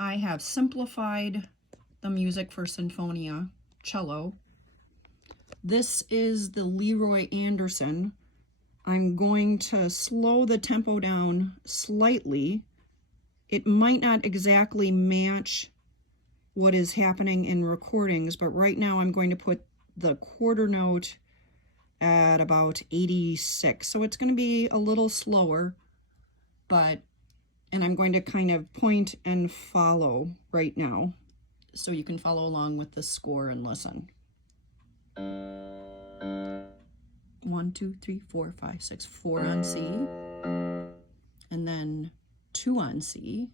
I have simplified the music for Sinfonia Cello. This is the Leroy Anderson. I'm going to slow the tempo down slightly. It might not exactly match what is happening in recordings, but right now I'm going to put the quarter note at about 86. So it's going to be a little slower, and I'm going to kind of point and follow right now, so you can follow along with the score and listen. 1, 2, 3, 4, 5, 6, 4 on C, and then 2 on C.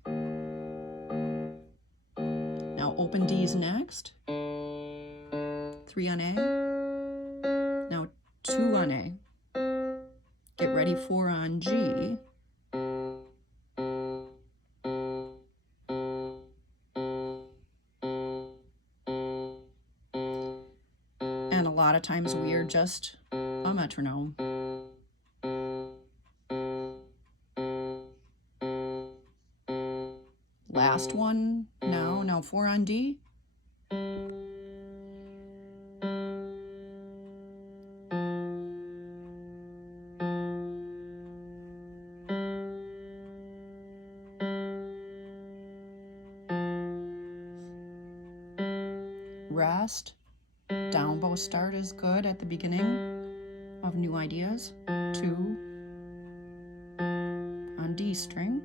Now open D's next, 3 on A, now 2 on A. Get ready, 4 on G. And a lot of times we are just a metronome. Last one now 4 on D. Rest. Down bow start is good at the beginning of new ideas. 2 on D string.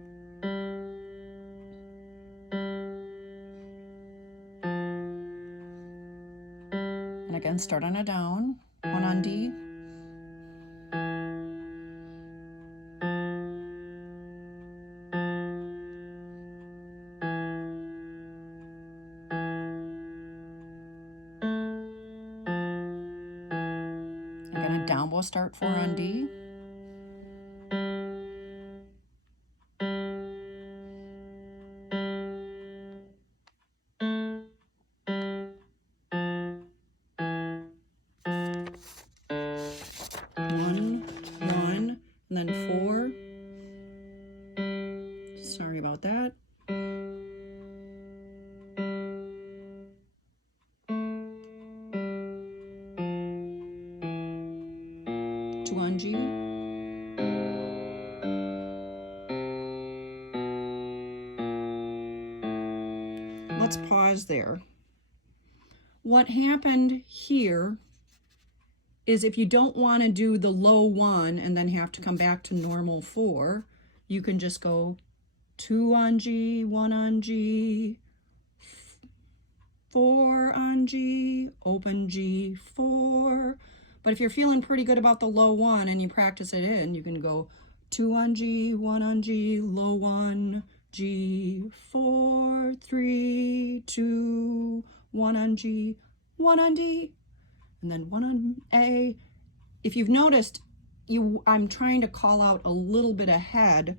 And again, start on a down, 1 on D. Again, a down bow start, 4 on D. One, and then 4. Sorry about that. 2 on G. Let's pause there. What happened here is, if you don't want to do the low 1 and then have to come back to normal 4, you can just go 2 on G, 1 on G, 4 on G, open G, 4. But if you're feeling pretty good about the low 1 and you practice it in, you can go 2 on G, 1 on G, low 1, G, 4, 3, 2, 1 on G, 1 on D, and then 1 on A. If you've noticed, I'm trying to call out a little bit ahead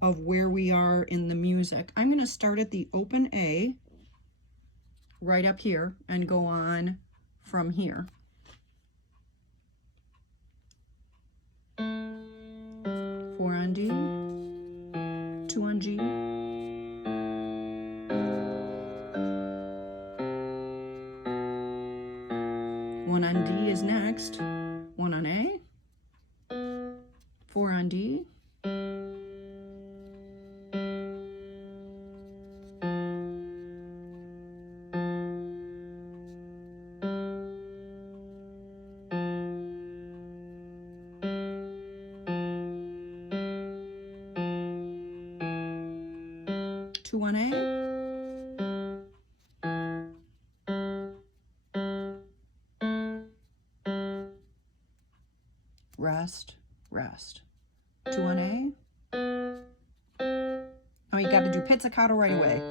of where we are in the music. I'm going to start at the open A right up here and go on from here. 4 on D, 2 on G, 1 on D is next, 1 on A, 4 on D, two on A, rest, rest, 2 on A. Now you got to do pizzicato right away.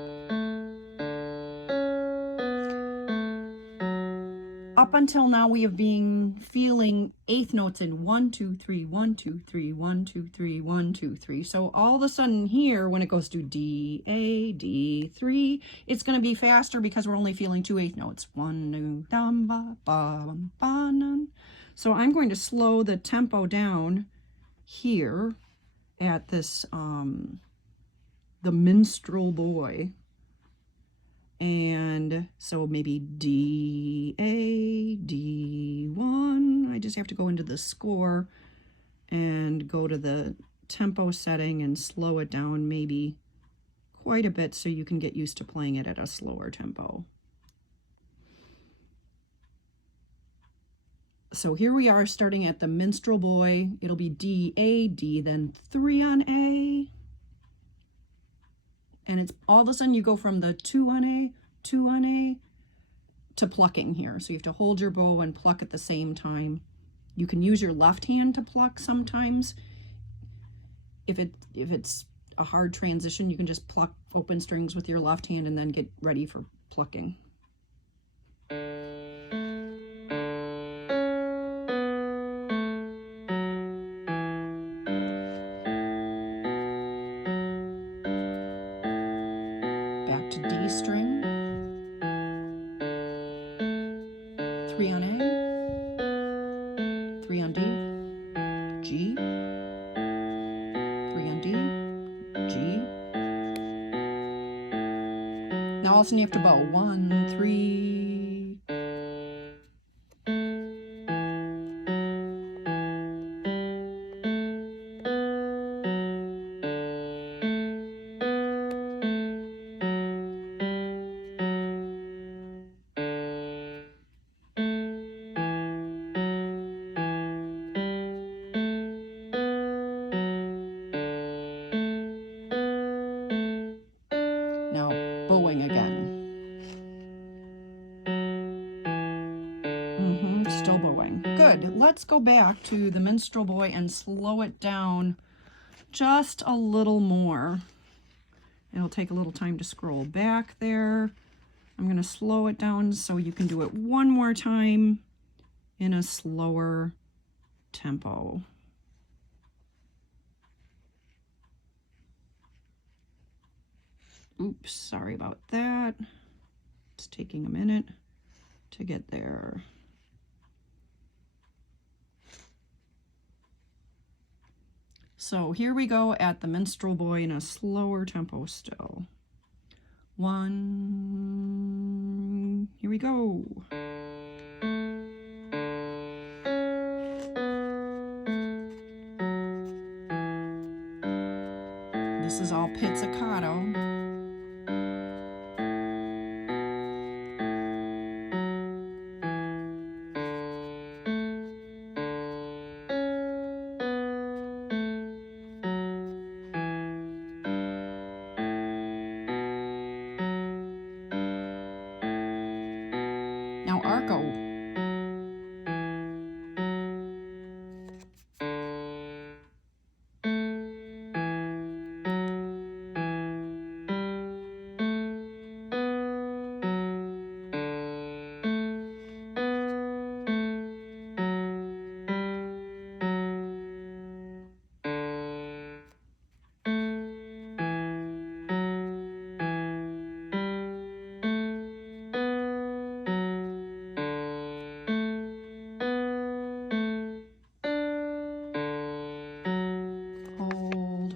Up until now, we have been feeling eighth notes in 1, 2, 3, 1, 2, 3, 1, 2, 3, 1, 2, 3. So all of a sudden here, when it goes to D, A, D, 3, it's going to be faster because we're only feeling 2 eighth notes. 1, 2, dum, ba, ba, ba, nun. So I'm going to slow the tempo down here at this, the minstrel boy. And so maybe D, A, D1. I just have to go into the score and go to the tempo setting and slow it down maybe quite a bit so you can get used to playing it at a slower tempo. So here we are starting at the Minstrel Boy. It'll be D, A, D, then 3 on A. And it's all of a sudden you go from the 2 on A, 2 on A to plucking here. So you have to hold your bow and pluck at the same time. You can use your left hand to pluck sometimes. If it's a hard transition, you can just pluck open strings with your left hand and then get ready for plucking. Back to D string. 3 on A, 3 on D, G, 3 on D, G. Now all of a sudden you have to bow 1, 3. Now bowing again. Still bowing. Good. Let's go back to the Minstrel Boy and slow it down just a little more. It'll take a little time to scroll back there. I'm going to slow it down so you can do it one more time in a slower tempo. Oops, sorry about that. It's taking a minute to get there. So here we go at the Minstrel Boy in a slower tempo still. 1, here we go. This is all pizzicato. Now arco.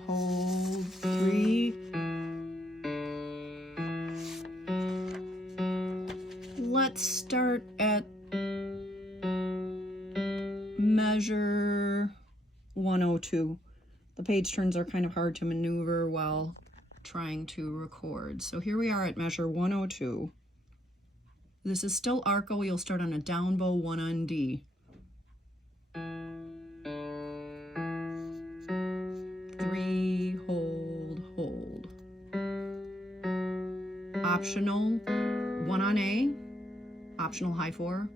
Hold, 3. Let's start at measure 102. The page turns are kind of hard to maneuver while trying to record. So here we are at measure 102. This is still arco. You'll start on a down bow, 1 on D. 3, hold. Optional, 1 on A, optional high 4.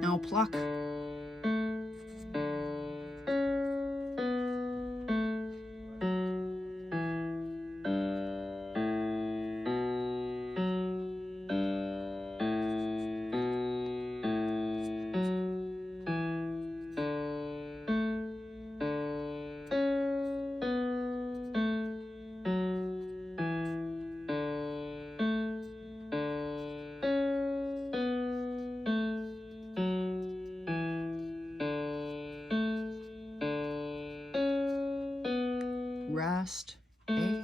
Now pluck. rest, A.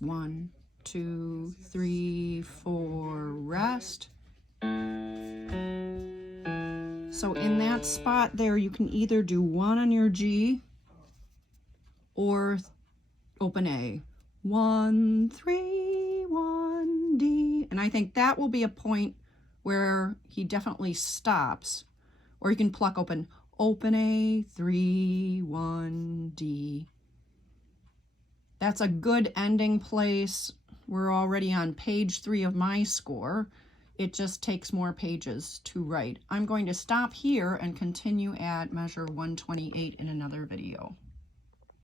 1, 2, 3, 4, rest. So in that spot there, you can either do 1 on your G or open A. 1, 3, 1, D. And I think that will be a point where he definitely stops. Or you can pluck open A, 3, 1, D. That's a good ending place. We're already on page 3 of my score. It just takes more pages to write. I'm going to stop here and continue at measure 128 in another video.